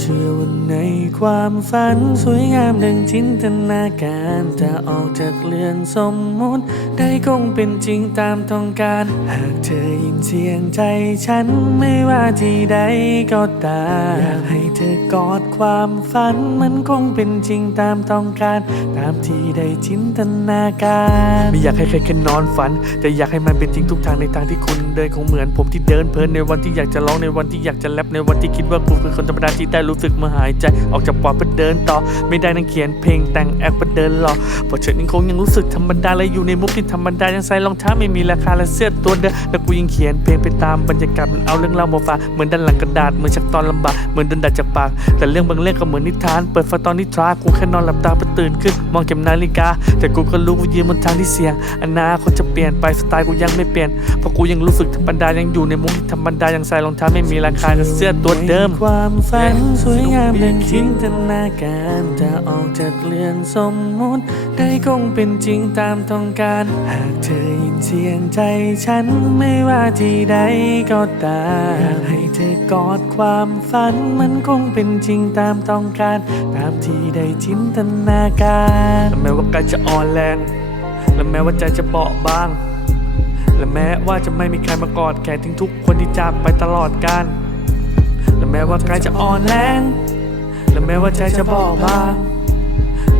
เชื่อว่าในความฝันสวยงามดังจินตนาการจะออกจากเรือนสมมุติได้คงเป็นจริงตามต้องการ หากเธอยินเสียงใจฉันไม่ว่าที่ใดก็ตามอยากให้เธอกอดความฝันมันคงเป็นจริงตามต้องการ ตามที่ได้จินตนาการ ไม่อยากให้ใครแค่นอนฝัน แต่อยากให้มันเป็นจริงทุกทางในทางที่คุณเดินคงเหมือนผมที่เดินเพลินในวันที่อยากจะร้องในวันที่อยากจะแรปในวันที่คิดว่ากูคือคนธรรมดาที่ได้รู้สึกเมื่อหายใจ ออกจากปอดเพื่อเดินต่อ ไม่ได้นั่งเขียนเพลงแต่งแอปเพื่อเดินหลอกพราะฉันยังคงยังรู้สึกธรรมดาและอยู่ในมุกที่ธรรมดายังใส่รองเท้าไม่มีราคาและเสื้อตัวเดิมแล้วกูยังเขียนเพลงไปตามบรรยากาศมันเอาเรื่องเล่ามาฝากเหมือนด้านหลังกระดาษเหมือนชักตอนลำบากเหมือนโดนดัดจากปาก แต่เรื่องบางเรื่องก็เหมือนนิทาน เปิดฟังตอนนิทรากูแค่นอนหลับตาไปตื่นขึ้นมองเข็มนาฬิกา แต่กูก็รู้ว่ายืนบนทางที่เสี่ยงอนาคตจะเปลี่ยนไปสไตล์กูยังไม่เปลี่ยนเพราะกูยังรู้สึกธรรมดายังอยู่ในมุกที่ธรรมดายังใส่รองเท้าไม่มีราคากับเสื้อตัวเดิมความฝันสวยงามดังจินตนาการจะออกจากเรือนสมมุติ ได้คงเป็นจริงตามต้องการ หากเธอยินเสียงใจฉันไม่ว่าที่ใดก็ตามอยากให้เธอกอดความฝันมันคงเป็นจริงตามต้องการ ตามที่ได้จินตนาการ และแม้ว่ากายจะอ่อนแรงและแม้ว่าใจจะเบาบาง และแม้ว่าจะไม่มีใครมากอดแขนทิ้งทุกคนที่จากไปตลอดกาล ว่ากายจะอ่อนแรงและแม้ว่าใจจะเบาบาง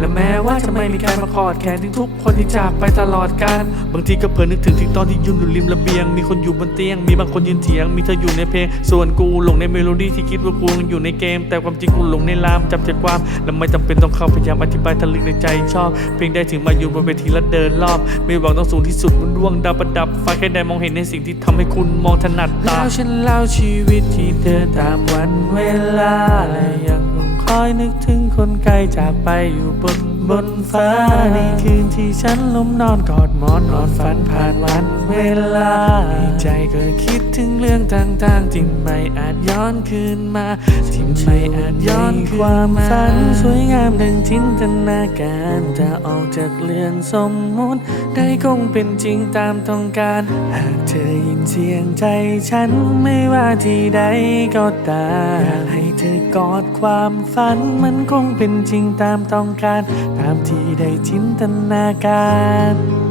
และแม้ว่าจะไม่มีใครมากอดแขนทิ้งทุกคนที่จากไปตลอดกาลบางทีก็เผลอนึกถึงที่ตอนที่ยืนอยู่ริมระเบียง มีคนอยู่บนเตียง มีบางคนยืนเถียง มีเธออยู่ในเพลง ส่วนกูหลงในเมโลดี้ที่คิดว่ากูยังอยู่ในเกม แต่ความจริงกูหลงในลามจับใจความ และไม่จำเป็นต้องเข้าพยายามอธิบายทะลึกในใจชอบ เพียงได้ถึงมาอยู่บนเวทีและเดินรอบ ไม่หวังต้องสูงที่สุดบนดวงดาวประดับฟ้าแค่ได้มองเห็นในสิ่งที่ทำให้คุณมองถนัดตาแล้วฉันเล่าชีวิตที่เดินตามวันเวลาและยัง อยนึกถึงคนไกลจากไปอยู่บนบนฟ้าในคืนที่ฉันล้มนอนกอดหมอนนอน ลาในใจก็คิดถึงเรื่องต่างๆ ที่ไม่อาจย้อนคืนมา ที่ไม่อาจย้อนความฝันสวยงามดังจินตนาการจะออกจากเรือนสมมุติ ได้คงเป็นจริงตามต้องการ หากเธอยินเสียงใจฉันไม่ว่าที่ใดก็ตามอยากให้เธอกอดความฝันมันคงเป็นจริงตามต้องการ ตามที่ได้จินตนาการ